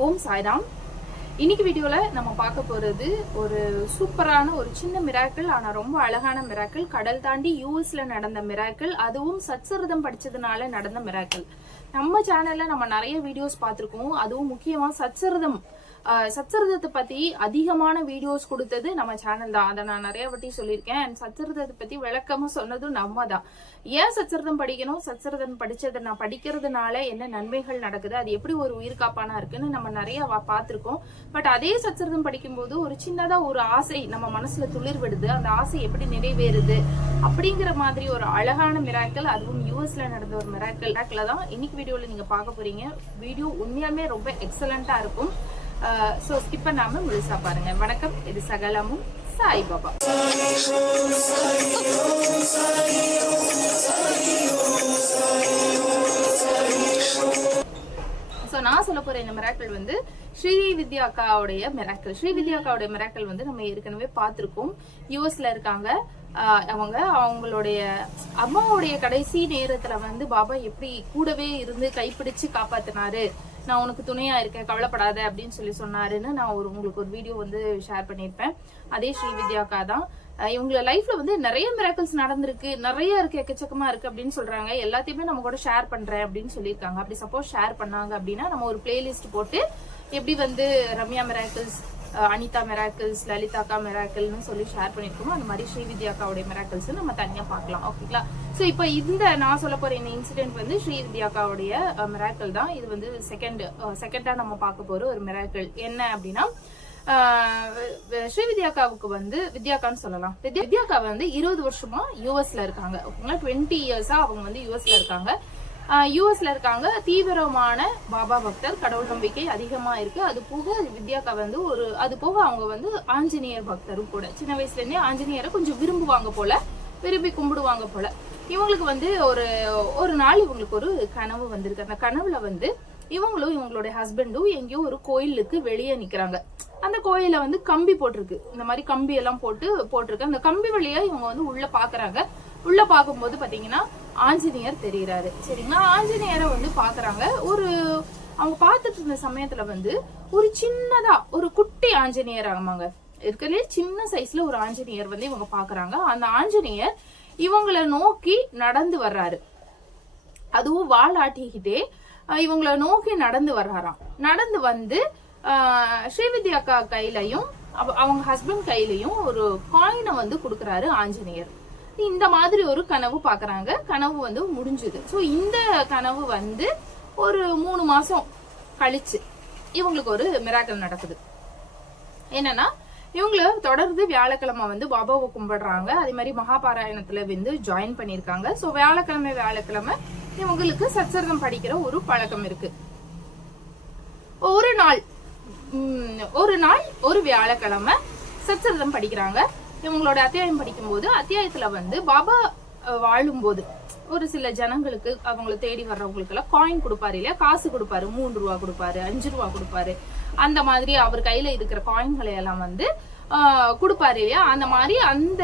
ஓம் சாய்ராம். இன்னைக்கு வீடியோல நம்ம பார்க்க போறது ஒரு சூப்பரான ஒரு சின்ன மிராக்கிள் ஆனா ரொம்ப அழகான மிராக்கிள் கடல் தாண்டி யூஎஸ்ல நடந்த மிராக்கிள் அதுவும் சச்சரிதம் படிச்சதுனால நடந்த மிராக்கிள் நம்ம சேனல்ல நம்ம நிறைய வீடியோஸ் பார்த்துருக்கோம். அதுவும் முக்கியமா சச்சரிதம் சச்சரிதத்தை பத்தி அதிகமான வீடியோஸ் கொடுத்தது நம்ம சேனல் தான். அதை நான் நிறைய வாட்டி சொல்லியிருக்கேன். அண்ட் சச்சரிதத்தை பத்தி விளக்கமா சொன்னதும் நம்ம தான். ஏன் சச்சரிதம் படிக்கணும்? சச்சரிதம் படிச்சதை நான் படிக்கிறதுனால என்ன நன்மைகள் நடக்குது? அது எப்படி ஒரு உயிர் காப்பானா இருக்குன்னு நம்ம நிறைய பார்த்துருக்கோம் பார்த்திருக்கோம். பட் அதே சச்சரிதம் படிக்கும்போது ஒரு சின்னதா ஒரு ஆசை நம்ம மனசுல துளிர் விடுது. அந்த ஆசை எப்படி நிறைவேறுது? அப்படிங்கிற மாதிரி ஒரு அழகான மிராக்கள் அதுவும் யூஎஸ்ல நடந்த ஒரு மிராக்கள் மிராக்கில் தான் இன்னைக்கு வீடியோல நீங்க பார்க்க போறீங்க. வீடியோ உண்மையாலுமே ரொம்ப எக்ஸலண்டா இருக்கும். ஸோ ஸ்கிப் பண்ணாமல் முழுசா பாருங்கள் வணக்கம். இது சகலமும் சாய் பாபா ஸோ நான் சொல்ல போகிற இந்த மிராக்கள் வந்து ஸ்ரீ வித்யா அக்காவுடைய மிராக்கள் ஸ்ரீ வித்யா அக்காவுடைய மிராக்கள் வந்து நம்ம ஏற்கனவே பார்த்துருக்கோம். யூஎஸ்ல இருக்காங்க. அவங்க அவங்களுடைய அம்மாவுடைய கடைசி நேரத்தில் வந்து பாபா எப்படி கூடவே இருந்து கைப்பிடிச்சு காப்பாத்தினாரு நான் உனக்கு துணையா இருக்கேன் கவலைப்படாத அப்படின்னு சொல்லி சொன்னாருன்னு நான் ஒரு உங்களுக்கு ஒரு வீடியோ வந்து ஷேர் பண்ணியிருப்பேன். அதே ஸ்ரீ வித்யாக்கா தான். இவங்கள லைஃப்ல வந்து நிறைய மிராக்கல்ஸ் நடந்திருக்கு நிறைய இருக்கு எக்கச்சக்கமா இருக்கு அப்படின்னு சொல்றாங்க. எல்லாத்தையுமே நம்ம கூட ஷேர் பண்றேன் அப்படின்னு சொல்லியிருக்காங்க. அப்படி சப்போஸ் ஷேர் பண்ணாங்க அப்படின்னா நம்ம ஒரு பிளேலிஸ்ட் போட்டு எப்படி வந்து ரம்யா மிராக்கல்ஸ் அனிதா மிராக்கிள்ஸ் லலிதாக்கா மெராக்கிள்னு சொல்லி ஷேர் பண்ணியிருக்கோமோ அந்த மாதிரி ஸ்ரீ வித்யாக்காவுடைய மிராக்கிள்ஸ் நம்ம தனியாக பார்க்கலாம். ஓகேங்களா ஸோ இப்போ இந்த நான் சொல்ல போகிற இந்த இன்சிடென்ட் வந்து ஸ்ரீ வித்யாக்காவுடைய மிராக்கிள் தான். இது வந்து செகண்ட் செகண்டாக நம்ம பார்க்க போகிற ஒரு மெராக்கிள் என்ன அப்படின்னா ஆஹ் ஸ்ரீ வித்யாக்காவுக்கு வந்து வித்யாக்கான்னு சொல்லலாம். வித்யா வித்யாக்கா வந்து இருபது வருஷமா யூஎஸ்ல இருக்காங்க. ஓகேங்களா டுவெண்ட்டி இயர்ஸா அவங்க வந்து யூஎஸ்ல இருக்காங்க. யூஎஸ்ல இருக்காங்க. தீவிரமான பாபா பக்தர் கடவுள் நம்பிக்கை அதிகமா இருக்கு. அது போக வித்யாக்கா வந்து ஒரு அது போக அவங்க வந்து ஆஞ்சநேயர் பக்தரும் கூட. சின்ன வயசுல இருந்தே ஆஞ்சநேயரை கொஞ்சம் விரும்புவாங்க போல விரும்பி கும்பிடுவாங்க போல. இவங்களுக்கு வந்து ஒரு ஒரு நாள் இவங்களுக்கு ஒரு கனவு வந்திருக்கு. அந்த கனவுல வந்து இவங்களும் இவங்களுடைய ஹஸ்பண்டும் எங்கேயோ ஒரு கோயிலுக்கு வெளியே நிக்கிறாங்க. அந்த கோயில வந்து கம்பி போட்டிருக்கு. இந்த மாதிரி கம்பி எல்லாம் போட்டு போட்டிருக்கு. அந்த கம்பி வழியா இவங்க வந்து உள்ள பாக்குறாங்க. உள்ள பார்க்கும்போது பாத்தீங்கன்னா ஆஞ்சநேயர் தெரிகிறாரு. சரிங்களா? ஆஞ்சநேயரை வந்து பாக்குறாங்க ஒரு அவங்க பார்த்துட்டு இருந்த சமயத்துல வந்து ஒரு சின்னதா ஒரு குட்டி ஆஞ்சநேயர் ஆமாங்க. இருக்கிறதுலே சின்ன சைஸ்ல ஒரு ஆஞ்சநேயர் வந்து இவங்க பாக்குறாங்க அந்த ஆஞ்சநேயர் இவங்கள நோக்கி நடந்து வர்றாரு. அதுவும் வாழாட்டிக்கிட்டே ஆட்டிக்கிட்டே நோக்கி நடந்து வர்றாராம். நடந்து வந்து ஸ்ரீவிதி அக்கா கையிலையும் அவங்க ஹஸ்பண்ட் கையிலையும் ஒரு காயினை வந்து கொடுக்குறாரு ஆஞ்சநேயர். இந்த மாதிரி ஒரு கனவு பாக்குறாங்க. கனவு வந்து முடிஞ்சுது. ஸோ இந்த கனவு வந்து ஒரு மூணு மாசம் கழிச்சு இவங்களுக்கு ஒரு மிராக்கல் நடக்குது. என்னன்னா இவங்கள தொடர்ந்து வியாழக்கிழமை வந்து பாபாவை கும்பிடுறாங்க. அதே மாதிரி மகாபாராயணத்துல வந்து ஜாயின் பண்ணியிருக்காங்க. ஸோ வியாழக்கிழமை வியாழக்கிழமை இவங்களுக்கு சச்சரிதம் படிக்கிற ஒரு பழக்கம் இருக்கு. ஒரு நாள் ஒரு நாள் ஒரு வியாழக்கிழமை சச்சரிதம் படிக்கிறாங்க. இவங்களோட அத்தியாயம் படிக்கும்போது அத்தியாயத்துல வந்து பாபா வாழும்போது ஒரு சில ஜனங்களுக்கு அவங்கள தேடி வர்றவங்களுக்கு எல்லாம் காயின் கொடுப்பாரு இல்லையா? காசு கொடுப்பாரு. மூன்று ரூபா கொடுப்பாரு அஞ்சு ரூபா கொடுப்பாரு. அந்த மாதிரி அவர் கையில இருக்கிற காயின்களை எல்லாம் வந்து கொடுப்பாரு இல்லையா? அந்த மாதிரி அந்த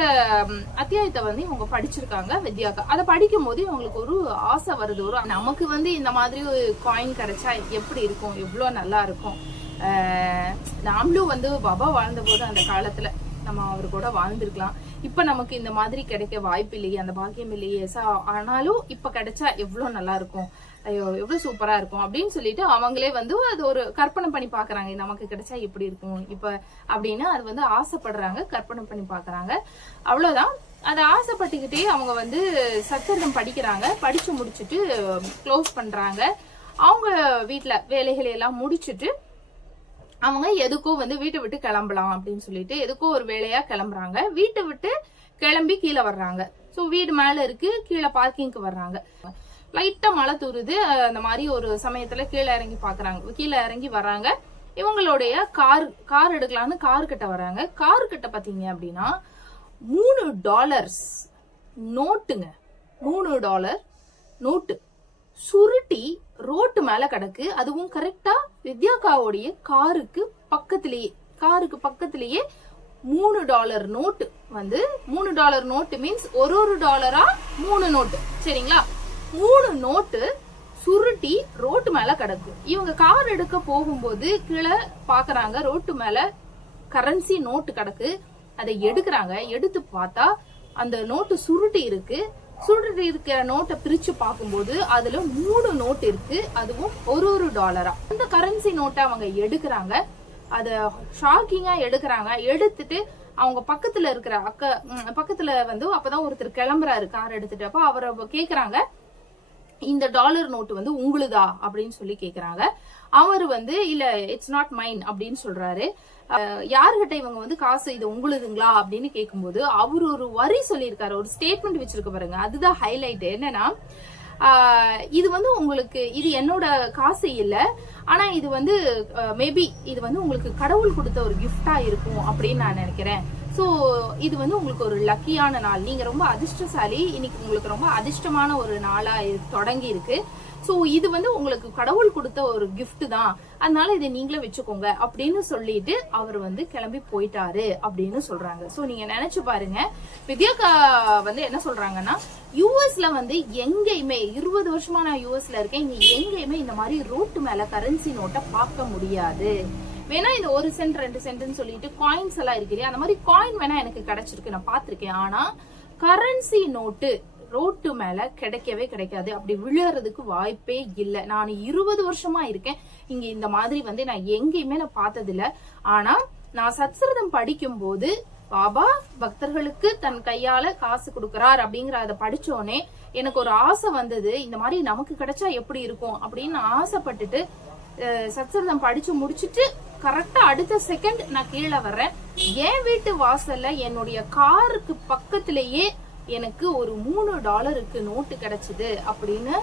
அத்தியாயத்தை வந்து இவங்க படிச்சிருக்காங்க வித்யாக்கா அதை படிக்கும் போது இவங்களுக்கு ஒரு ஆசை வருது. ஒரு நமக்கு வந்து இந்த மாதிரி ஒரு காயின் கிடைச்சா எப்படி இருக்கும்? எவ்வளோ நல்லா இருக்கும்? நாமளும் வந்து பாபா வாழ்ந்த போது அந்த காலத்துல நம்ம அவர் கூட வாழ்ந்திருக்கலாம். இப்ப நமக்கு இந்த மாதிரி கிடைக்க வாய்ப்பு இல்லையே அந்த பாக்கியம் இல்லையே சா ஆனாலும் இப்ப கிடைச்சா எவ்வளவு நல்லா இருக்கும். ஐயோ எவ்வளவு சூப்பரா இருக்கும் அப்படின்னு சொல்லிட்டு அவங்களே வந்து அது ஒரு கற்பனை பண்ணி பாக்குறாங்க. நமக்கு கிடைச்சா எப்படி இருக்கும்? இப்ப அப்படின்னு அது வந்து ஆசைப்படுறாங்க கற்பனை பண்ணி பாக்குறாங்க. அவ்வளவுதான். அதை ஆசைப்பட்டுக்கிட்டே அவங்க வந்து சச்சரிதம் படிக்கிறாங்க. படிச்சு முடிச்சுட்டு க்ளோஸ் பண்றாங்க. அவங்க வீட்டில் வேலைகளை எல்லாம் முடிச்சுட்டு அவங்க எதுக்கோ வந்து வீட்டை விட்டு கிளம்பலாம் அப்படின்னு சொல்லிட்டு எதுக்கோ ஒரு வேலையா கிளம்புறாங்க. வீட்டை விட்டு கிளம்பி கீழே வர்றாங்க. ஸோ வீடு மேல இருக்கு கீழே பார்க்கிங்க்கு வர்றாங்க. லைட்டா மழை தூருது. அந்த மாதிரி ஒரு சமயத்துல கீழே இறங்கி பாக்குறாங்க. கீழே இறங்கி வர்றாங்க. இவங்களுடைய கார் கார் எடுக்கலாம்னு கார் கிட்ட வராங்க கார் கிட்ட பாத்தீங்க அப்படின்னா மூணு டாலர்ஸ் நோட்டுங்க மூணு டாலர் நோட்டு சுருட்டி ரோட்டு மேல கிடக்கு. அதுவும் கரெக்டா வித்யாக்காவுடைய காருக்கு பக்கத்திலேயே காருக்கு பக்கத்திலேயே மூணு டாலர் நோட்டு வந்து மூணு டாலர் நோட்டு மீன்ஸ் ஒரு ஒரு டாலரா மூணு நோட்டு சரிங்களா? மூணு நோட்டு சுருட்டி ரோட்டு மேல கிடக்கு. இவங்க கார் எடுக்க போகும்போது கீழே பாக்குறாங்க ரோட்டு மேல கரன்சி நோட்டு கிடக்கு. அதை எடுக்கிறாங்க. எடுத்து பார்த்தா அந்த நோட்டு சுருட்டி இருக்கு. சுருட்டி இருக்கிற நோட்டை பிரிச்சு பார்க்கும்போது அதுல மூணு நோட் இருக்கு. அதுவும் ஒரு ஒரு டாலரா அந்த கரன்சி நோட்டை அவங்க எடுக்கிறாங்க. அத ஷாக்கிங்கா எடுக்கிறாங்க. எடுத்துட்டு அவங்க பக்கத்துல இருக்கிற அக்க பக்கத்துல வந்து அப்பதான் ஒருத்தர் கிளம்புறாரு. கார் எடுத்துட்டு அப்ப அவரை கேக்குறாங்க இந்த டாலர் நோட்டு வந்து உங்களுதா? அப்படின்னு சொல்லி கேக்குறாங்க. அவர் வந்து இல்ல இட்ஸ் நாட் மைன் அப்படின்னு சொல்றாரு. யாருகிட்ட இவங்க வந்து காசு இது உங்களுதுங்களா அப்படின்னு கேட்கும்போது அவர் ஒரு வரி சொல்லியிருக்காரு ஒரு ஸ்டேட்மெண்ட் வச்சிருக்க பாருங்க. அதுதான் ஹைலைட் என்னன்னா இது வந்து உங்களுக்கு இது என்னோட காசு இல்ல ஆனா இது வந்து மேபி இது வந்து உங்களுக்கு கடவுள் கொடுத்த ஒரு கிஃப்டா இருக்கும் அப்படின்னு நான் நினைக்கிறேன். ஸோ இது வந்து உங்களுக்கு ஒரு லக்கியான நாள். நீங்க ரொம்ப அதிர்ஷ்டசாலி. இன்னைக்கு உங்களுக்கு ரொம்ப அதிர்ஷ்டமான ஒரு நாளா இரு- தொடங்கி இருக்கு. ஸோ இது வந்து உங்களுக்கு கடவுள் கொடுத்த ஒரு கிஃப்ட் தான். அதனால இதை நீங்களே வச்சுக்கோங்க அப்படின்னு சொல்லிட்டு அவர் வந்து கிளம்பி போயிட்டாரு அப்படின்னு சொல்றாங்க. ஸோ நீங்க நினைச்சு பாருங்க. வித்யாக்கா வந்து என்ன சொல்றாங்கன்னா யூஎஸ்ல வந்து எங்கேயுமே இருபது வருஷமா நான் யூஎஸ்ல இருக்கேன். இங்க எங்கேயுமே இந்த மாதிரி ரோட்டு மேல கரன்சி நோட்டை பார்க்க முடியாது. வேணா இந்த ஒரு சென்ட் ரெண்டு சென்ட்னு சொல்லிட்டு காயின்ஸ் எல்லாம் இருக்கு இல்லையா? அந்த மாதிரி காயின் வேணா எனக்கு கிடைச்சிருக்கு. நான் பார்த்துருக்கேன். ஆனா கரன்சி நோட்டு ரோட்டு மேல கிடைக்கவே கிடைக்காது. அப்படி விழுறதுக்கு வாய்ப்பே இல்லை. நான் இருபது வருஷமா இருக்கேன். இங்க இந்த மாதிரி வந்து நான் எங்கேயுமே நான் பார்த்தது இல்ல ஆனா நான் சத்சரதம் படிக்கும் போது பாபா பக்தர்களுக்கு தன் கையால காசு கொடுக்கறார் அப்படிங்கிற அதை படிச்சோடனே எனக்கு ஒரு ஆசை வந்தது. இந்த மாதிரி நமக்கு கிடைச்சா எப்படி இருக்கும்? அப்படின்னு நான் ஆசைப்பட்டுட்டு அஹ், படிச்சு முடிச்சிட்டு கரெக்டா அடுத்த செகண்ட் நான் கீழே வர்றேன். என் வீட்டு வாசல்ல என்னுடைய காருக்கு பக்கத்திலேயே எனக்கு ஒரு மூணு டாலருக்கு நோட்டு கிடைச்சது அப்படின்னு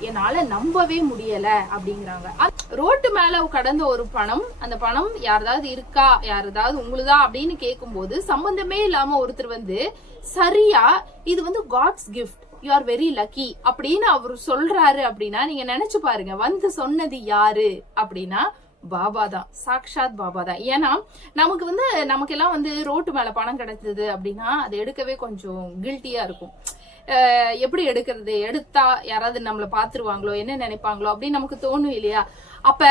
என்னால நம்பவே முடியல அப்படிங்கிறாங்க. ரோட்டு மேல கடந்த ஒரு பணம் அந்த பணம் யாரதாவது இருக்கா யாராவது உங்களுதா அப்படின்னு கேட்கும்போது சம்பந்தமே இல்லாம ஒருத்தர் வந்து சரியா இது வந்து God's gift you are very lucky அப்படின்னு அவர் சொல்றாரு அப்படின்னா நீங்க நினைச்சு பாருங்க வந்து சொன்னது யாரு அப்படின்னா பாபா தான் சாக்ஷாத் பாபா தான் ஏன்னா நமக்கு வந்து நமக்கெல்லாம் வந்து ரோட்டு மேல பணம் கிடைச்சது அப்படின்னா அதை எடுக்கவே கொஞ்சம் கில்ட்டியா இருக்கும். எப்படி எடுக்கிறது? எடுத்தா யாராவது நம்மள பாத்துருவாங்களோ என்ன நினைப்பாங்களோ அப்படின்னு நமக்கு தோணும் இல்லையா? அப்ப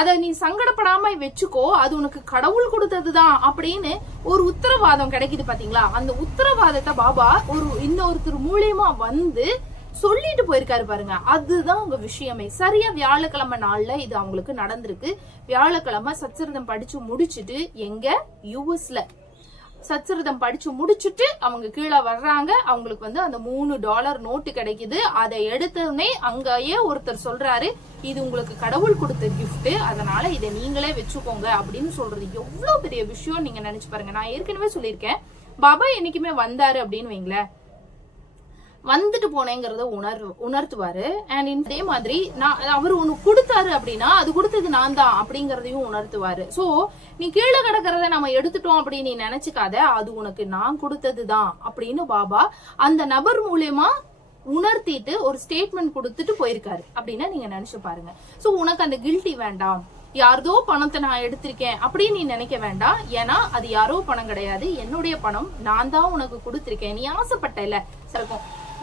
அத நீ சங்கடப்படாம வச்சுக்கோ அது உனக்கு கடவுள் கொடுத்ததுதான் அப்படின்னு ஒரு உத்தரவாதம் கிடைக்குது பாத்தீங்களா? அந்த உத்தரவாதத்தை பாபா ஒரு இன்னொருத்தர் மூலியமா வந்து சொல்லிட்டு போயிருக்காரு பாருங்க. அதுதான் உங்க விஷயமே. சரியா வியாழக்கிழமை நாள்ல இது அவங்களுக்கு நடந்திருக்கு. வியாழக்கிழமை சச்சரிதம் படிச்சு முடிச்சிட்டு எங்க? யூஎஸ்ல. சச்சரிதம் படிச்சு முடிச்சுட்டு அவங்க கீழே வர்றாங்க. அவங்களுக்கு வந்து அந்த மூணு டாலர் நோட்டு கிடைக்குது. அதை எடுத்ததுமே அங்கேயே ஒருத்தர் சொல்றாரு இது உங்களுக்கு கடவுள் கொடுத்த கிஃப்ட் அதனால இதை நீங்களே வச்சுக்கோங்க. அப்படின்னு சொல்றது. எவ்வளவு பெரிய விஷயம் நீங்க நினைச்சு பாருங்க. நான் ஏற்கனவே சொல்லியிருக்கேன். பாபா என்னைக்குமே வந்தாரு அப்படின்னு வைங்களேன். வந்துட்டு போனேங்கிறத உணர் உணர்த்துவாரு. அண்ட் அதே மாதிரி நான் அவர் ஒண்ணு கொடுத்தாரு அப்படின்னா அது கொடுத்தது நான் தான் அப்படிங்கறதையும் உணர்த்துவாரு. சோ நீ கீழே கிடக்கிறத நம்ம எடுத்துட்டோம் அப்படின்னு நீ நினைச்சுக்காத அது உனக்கு நான் கொடுத்தது தான் அப்படின்னு பாபா அந்த நபர் மூலயமா உணர்த்திட்டு ஒரு ஸ்டேட்மெண்ட் கொடுத்துட்டு போயிருக்காரு அப்படின்னா நீங்க நினைச்சு பாருங்க. சோ உனக்கு அந்த கில்ட்டி வேண்டாம். யாரதோ பணத்தை நான் எடுத்திருக்கேன் அப்படின்னு நீ நினைக்க வேண்டாம். ஏன்னா அது யாரோ பணம் கிடையாது. என்னுடைய பணம் நான் தான் உனக்கு கொடுத்திருக்கேன். நீ ஆசைப்பட்ட இல்ல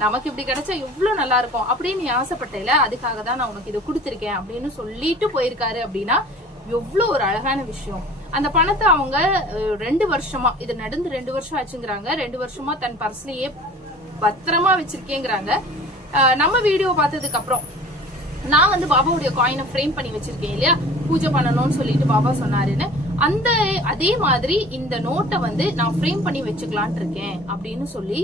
நமக்கு இப்படி கிடைச்சா எவ்வளவு நல்லா இருக்கும் அப்படின்னு நீ ஆசைப்பட்ட அதுக்காக தான் நான் உனக்கு இதை கொடுத்துருக்கேன் அப்படின்னு சொல்லிட்டு போயிருக்காரு அப்படின்னா எவ்வளவு ஒரு அழகான விஷயம். அந்த பணத்தை அவங்க ரெண்டு வருஷமா இது நடந்து ரெண்டு வருஷம் ஆச்சுங்கிறாங்க. ரெண்டு வருஷமா தன் பர்ஸ்லயே பத்திரமா வச்சிருக்கேங்கிறாங்க. நம்ம வீடியோ பார்த்ததுக்கு அப்புறம் நான் வந்து பாபாவுடைய காயினை ஃப்ரேம் பண்ணி வச்சிருக்கேன் இல்லையா? பூஜை பண்ணணும்னு சொல்லிட்டு பாபா சொன்னாருன்னு. அந்த அதே மாதிரி இந்த நோட்டை வந்து நான் ஃப்ரேம் பண்ணி வச்சுக்கலான் இருக்கேன் அப்படின்னு சொல்லி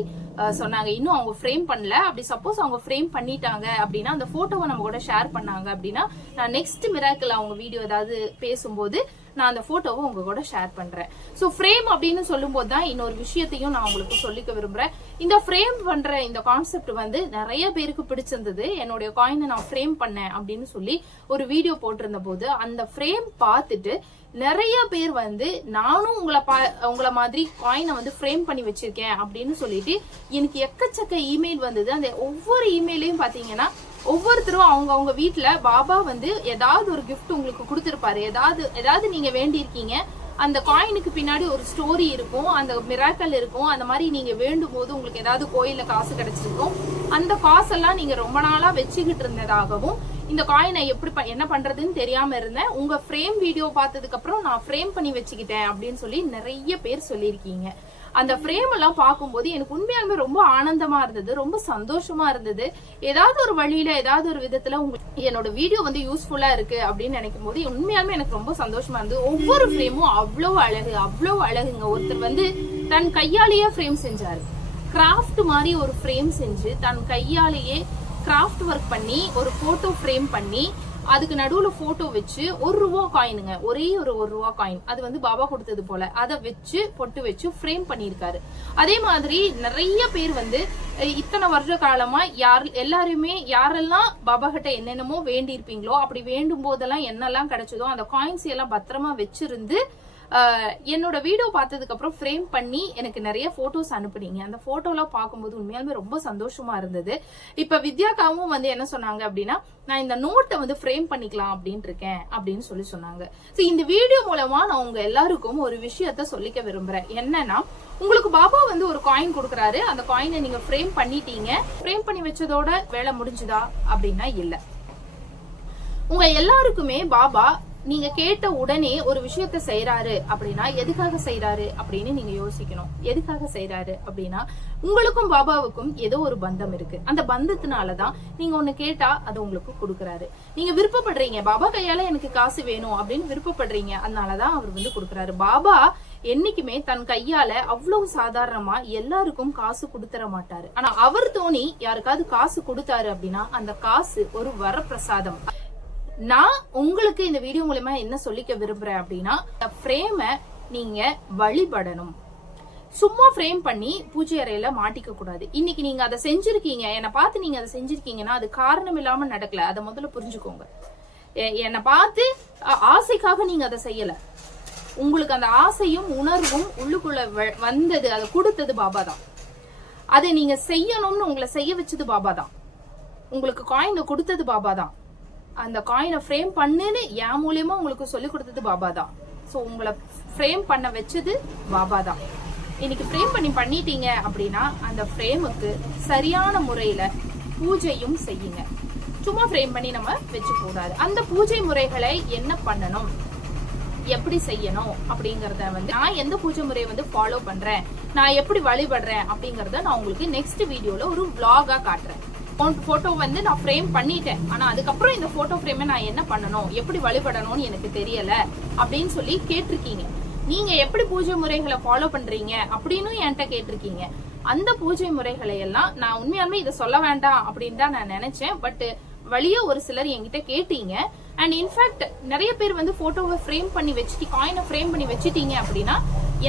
சொன்னாங்க. இன்னும் அவங்க ஃப்ரேம் பண்ணல. அப்படி சப்போஸ் அவங்க ஃப்ரேம் பண்ணிட்டாங்க அப்படின்னா அந்த போட்டோவை நம்ம கூட ஷேர் பண்ணாங்க அப்படின்னா நான் நெக்ஸ்ட் மிராக்கிள் அவங்க வீடியோ ஏதாவது பேசும்போது நான் அந்த போட்டோவை உங்க கூட ஷேர் பண்றேன். ஸோ ஃப்ரேம் அப்படின்னு சொல்லும்போது தான் இன்னொரு விஷயத்தையும் நான் உங்களுக்கு சொல்லிக்க விரும்புறேன். இந்த ஃப்ரேம் பண்ற இந்த கான்செப்ட் வந்து நிறைய பேருக்கு பிடிச்சிருந்தது. என்னுடைய காயினை நான் ஃப்ரேம் பண்ணேன் அப்படின்னு சொல்லி ஒரு வீடியோ போட்டிருந்த போது அந்த ஃப்ரேம் பார்த்துட்டு நிறைய பேர் வந்து நானும் உங்களை பா உங்களை மாதிரி காயினை வந்து ஃப்ரேம் பண்ணி வச்சிருக்கேன் அப்படின்னு சொல்லிட்டு எனக்கு எக்கச்சக்க இமெயில் வந்தது. அந்த ஒவ்வொரு இமெயிலையும் பார்த்தீங்கன்னா ஒவ்வொருத்தரும் அவங்க அவங்க வீட்டில் பாபா வந்து ஏதாவது ஒரு கிஃப்ட் உங்களுக்கு கொடுத்துருப்பாரு. ஏதாவது ஏதாவது நீங்கள் வேண்டியிருக்கீங்க. அந்த காயினுக்கு பின்னாடி ஒரு ஸ்டோரி இருக்கும். அந்த மிராக்கல் இருக்கும். அந்த மாதிரி நீங்கள் வேண்டும் போது உங்களுக்கு ஏதாவது கோயிலில் காசு கிடைச்சிருக்கும். அந்த காசெல்லாம் நீங்கள் ரொம்ப நாளாக வச்சுக்கிட்டு இருந்ததாகவும் இந்த காயினை எப்படி ப- என்ன பண்றதுன்னு தெரியாம இருந்தேன். உங்க ஃப்ரேம் வீடியோ பார்த்ததுக்கு அப்புறம் நான் ஃப்ரேம் பண்ணி வச்சுக்கிட்டேன் அப்படின்னு சொல்லி நிறைய பேர் சொல்லியிருக்கீங்க. அந்த ஃப்ரேம் எல்லாம் பார்க்கும்போது எனக்கு உண்மையாலுமே ரொம்ப ஆனந்தமா இருந்தது ரொம்ப சந்தோஷமா இருந்தது. ஏதாவது ஒரு வழியில ஏதாவது ஒரு விதத்துல உங்களுக்கு என்னோட வீடியோ வந்து யூஸ்ஃபுல்லா இருக்கு அப்படின்னு நினைக்கும் போது உண்மையாலுமே எனக்கு ரொம்ப சந்தோஷமா இருந்தது. ஒவ்வொரு ஃப்ரேமும் அவ்வளவு அழகு அவ்வளவு அழகுங்க. ஒருத்தர் வந்து தன் கையாலேயே ஃப்ரேம் செஞ்சாரு. கிராஃப்ட் மாதிரி ஒரு ஃப்ரேம் செஞ்சு தன் கையாலேயே கிராஃப்ட் ஒர்க் பண்ணி ஒரு போட்டோ ஃப்ரேம் பண்ணி அதுக்கு நடுவுல போட்டோ வச்சு ஒரு ரூபா காயினுங்க ஒரே ஒரு ஒரு ரூபா காயின் அது வந்து பாபா கொடுத்தது போல. அதை வச்சு பொட்டு வச்சு ஃப்ரேம் பண்ணியிருக்காரு. அதே மாதிரி நிறைய பேர் வந்து இத்தனை வருஷ காலமா யார் எல்லாருமே யாரெல்லாம் பாபா கிட்ட என்னென்னமோ வேண்டி இருப்பீங்களோ அப்படி வேண்டும் போதெல்லாம் என்னெல்லாம் கிடைச்சதோ அந்த காயின்ஸ் எல்லாம் பத்திரமா வச்சிருந்து என்னோட வீடியோ பார்த்ததுக்கு அப்புறம் ஃப்ரேம் பண்ணி எனக்கு நிறைய போட்டோஸ் அனுப்புனீங்க. அந்த போட்டோலாம் பார்க்கும்போது உண்மையாலுமே ரொம்ப சந்தோஷமா இருந்தது. இப்ப வித்யாக்காவும் வந்து என்ன சொன்னாங்க அப்படின்னா நான் இந்த நோட்டை வந்து ஃப்ரேம் பண்ணிக்கலாம் அப்படின்ட்டு இருக்கேன் அப்படின்னு சொல்லி சொன்னாங்க. ஸோ இந்த வீடியோ மூலமா நான் உங்க எல்லாருக்கும் ஒரு விஷயத்த சொல்லிக்க விரும்புறேன். என்னன்னா உங்களுக்கு பாபா வந்து ஒரு காயின் கொடுக்குறாரு. அந்த காயினை நீங்க ஃப்ரேம் பண்ணிட்டீங்க. ஃப்ரேம் பண்ணி வச்சதோட வேலை முடிஞ்சுதா அப்படின்னா இல்ல. உங்க எல்லாருக்குமே பாபா நீங்க கேட்ட உடனே ஒரு விஷயத்த செய்யறாரு அப்படின்னா எதுக்காக செய்யறாரு அப்படின்னு நீங்க யோசிக்கணும். எதுக்காக செய்யறாரு அப்படின்னா உங்களுக்கும் பாபாவுக்கும் ஏதோ ஒரு பந்தம் இருக்கு. அந்த பந்தத்தினாலதான் நீங்க ஒண்ணு கேட்டா அதை உங்களுக்கு கொடுக்கறாரு. நீங்க விருப்பப்படுறீங்க பாபா கையால எனக்கு காசு வேணும் அப்படின்னு விருப்பப்படுறீங்க அதனாலதான் அவர் வந்து கொடுக்கறாரு. பாபா என்னைக்குமே தன் கையால அவ்வளவு சாதாரணமா எல்லாருக்கும் காசு கொடுத்துற மாட்டாரு. ஆனா அவர் தோணி யாருக்காவது காசு கொடுத்தாரு அப்படின்னா அந்த காசு ஒரு வரப்பிரசாதம். நான் உங்களுக்கு இந்த வீடியோ மூலமா என்ன சொல்லிக்க விரும்புறேன் அப்படின்னா ஃப்ரேம நீங்க வழிபடணும். சும்மா ஃப்ரேம் பண்ணி பூஜை அறையில மாட்டிக்க கூடாது. இன்னைக்கு நீங்க அதை செஞ்சிருக்கீங்க என்னை பார்த்து நீங்க அதை செஞ்சிருக்கீங்கன்னா அது காரணம் இல்லாம நடக்கல. அதை முதல்ல புரிஞ்சுக்கோங்க. என்னை பார்த்து ஆசைக்காக நீங்க அதை செய்யல. உங்களுக்கு அந்த ஆசையும் உணர்வும் உள்ளுக்குள்ள வ- வந்தது அதை கொடுத்தது பாபா தான். அதை நீங்க செய்யணும்னு உங்களை செய்ய வச்சது பாபா தான். உங்களுக்கு காயினை கொடுத்தது பாபா தான். அந்த காயினை ஃப்ரேம் பண்ணுன்னு என் மூலியமா உங்களுக்கு சொல்லி கொடுத்தது பாபா தான் ஸோ உங்களை ஃப்ரேம் பண்ண வச்சது பாபா தான் இன்னைக்கு ஃப்ரேம் பண்ணி பண்ணிட்டீங்க அப்படின்னா அந்த ஃப்ரேமுக்கு சரியான முறையில பூஜையும் செய்யுங்க. சும்மா ஃப்ரேம் பண்ணி நம்ம வச்சு கூடாது. அந்த பூஜை முறைகளை என்ன பண்ணணும்? எப்படி செய்யணும்? அப்படிங்கறத வந்து நான் எந்த பூஜை முறையை வந்து ஃபாலோ பண்றேன்? நான் எப்படி வழிபடுறேன்? அப்படிங்கறத நான் உங்களுக்கு நெக்ஸ்ட் வீடியோல ஒரு vlog-ஆ காட்டுறேன். போட்டோ வந்து நான் ஃப்ரேம் பண்ணிட்டேன். ஆனால் அதுக்கப்புறம் இந்த ஃபோட்டோ ஃப்ரேமை நான் என்ன பண்ணணும்? எப்படி வழிபடணும்னு எனக்கு தெரியல. அப்படின்னு சொல்லி கேட்டிருக்கீங்க. நீங்க எப்படி பூஜை முறைகளை ஃபாலோ பண்றீங்க அப்படின்னு என்கிட்ட கேட்டிருக்கீங்க. அந்த பூஜை முறைகளை எல்லாம் நான் உண்மையாலுமே இதை சொல்ல வேண்டாம் அப்படின்னு தான் நான் நினைச்சேன். பட் வழியா ஒரு சிலர் என்கிட்ட கேட்டீங்க. அண்ட் இன்ஃபேக்ட் நிறைய பேர் வந்து போட்டோவை ஃப்ரேம் பண்ணி வச்சுட்டு காயினை ஃப்ரேம் பண்ணி வச்சுட்டீங்க அப்படின்னா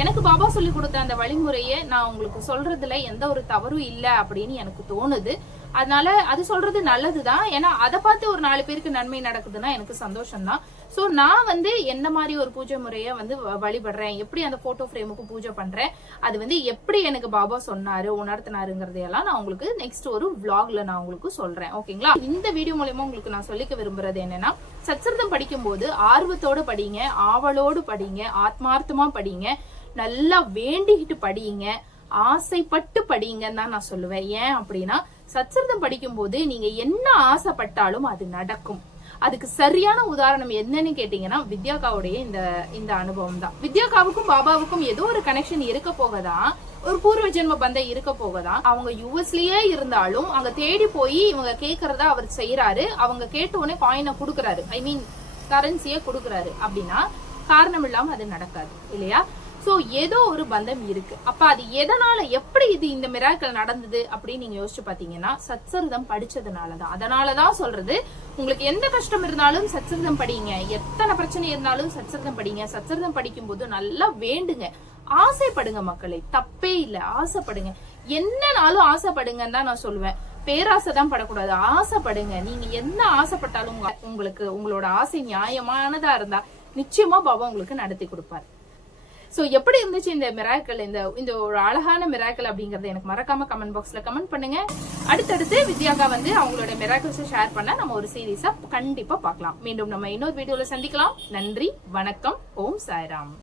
எனக்கு பாபா சொல்லி கொடுத்த அந்த வழிமுறையை நான் உங்களுக்கு சொல்றதுல எந்த ஒரு தவறும் இல்லை அப்படின்னு எனக்கு தோணுது. அதனால அது சொல்றது நல்லதுதான். ஏன்னா அதை பார்த்து ஒரு நாலு பேருக்கு நன்மை நடக்குதுன்னா எனக்கு சந்தோஷம் தான் ஸோ நான் வந்து என்ன மாதிரி ஒரு பூஜை முறைய வந்து வ- வழிபடுறேன்? எப்படி அந்த போட்டோ ஃப்ரேமுக்கு பூஜை பண்றேன்? அது வந்து எப்படி எனக்கு பாபா சொன்னாரு உணர்த்தினாருங்கிறதையெல்லாம் நான் உங்களுக்கு நெக்ஸ்ட் ஒரு விளாக்ல நான் உங்களுக்கு சொல்றேன். ஓகேங்களா? இந்த வீடியோ மூலயமா உங்களுக்கு நான் சொல்லிக்க விரும்புறது என்னன்னா சச்சரிதம் படிக்கும்போது ஆர்வத்தோட படிங்க ஆவலோடு படிங்க ஆத்மார்த்தமா படிங்க நல்லா வேண்டிக்கிட்டு படியுங்க ஆசைப்பட்டு படிங்கன்னு தான் நான் சொல்லுவேன். ஏன் அப்படின்னா சச்சரிதம் படிக்கும்போது நீங்க என்ன ஆசைப்பட்டாலும் அது நடக்கும். அதுக்கு சரியான உதாரணம் என்னன்னு கேட்டீங்கன்னா வித்யாகாவுடைய இந்த இந்த அனுபவம் தான். வித்யாகாவுக்கும் பாபாவுக்கும் ஏதோ ஒரு கனெக்ஷன் இருக்க போகதான் ஒரு பூர்வ ஜென்ம பந்தம் இருக்க போகதான் அவங்க யூஎஸ்லயே இருந்தாலும் அங்க தேடி போய் இவங்க கேக்குறதா அவர் செய்யறாரு அவங்க கேட்ட உடனே காயினை கொடுக்கறாரு. ஐ மீன் கரன்சியை கொடுக்கறாரு. அப்படின்னா காரணம் இல்லாம அது நடக்காது. இல்லையா? ஸோ ஏதோ ஒரு பந்தம் இருக்கு. அப்ப அது எதனால எப்படி இது இந்த மிராக்கள் நடந்தது அப்படின்னு நீங்க யோசிச்சு பாத்தீங்கன்னா தான் படிச்சதுனாலதான். அதனாலதான் சொல்றது உங்களுக்கு எந்த கஷ்டம் இருந்தாலும் சத்சங்கம் படிங்க. எத்தனை பிரச்சனை இருந்தாலும் சத்சங்கம் படிங்க. சத்சங்கம் படிக்கும் போது நல்லா வேண்டுங்க. ஆசைப்படுங்க மக்களை. தப்பே இல்லை. ஆசைப்படுங்க. என்னனாலும் ஆசைப்படுங்கன்னு தான் நான் சொல்லுவேன். பேராசை தான் படக்கூடாது. ஆசைப்படுங்க. நீங்க என்ன ஆசைப்பட்டாலும் உங்களுக்கு உங்களோட ஆசை நியாயமானதா இருந்தா நிச்சயமா பாபா உங்களுக்கு நடத்தி கொடுப்பாரு. ஸோ எப்படி இருந்துச்சு இந்த மிராக்கள் இந்த இந்த ஒரு அழகான மிராக்கள் அப்படிங்கறத எனக்கு மறக்காம கமெண்ட் பாக்ஸ்ல கமெண்ட் பண்ணுங்க. அடுத்தடுத்து வித்யாக்கா வந்து அவங்களோட மிராக்கிள்ஸ் ஷேர் பண்ண நம்ம ஒரு சீரீஸா கண்டிப்பா பார்க்கலாம். மீண்டும் நம்ம இன்னொரு வீடியோல சந்திக்கலாம். நன்றி வணக்கம் ஓம் சாய்ராம்.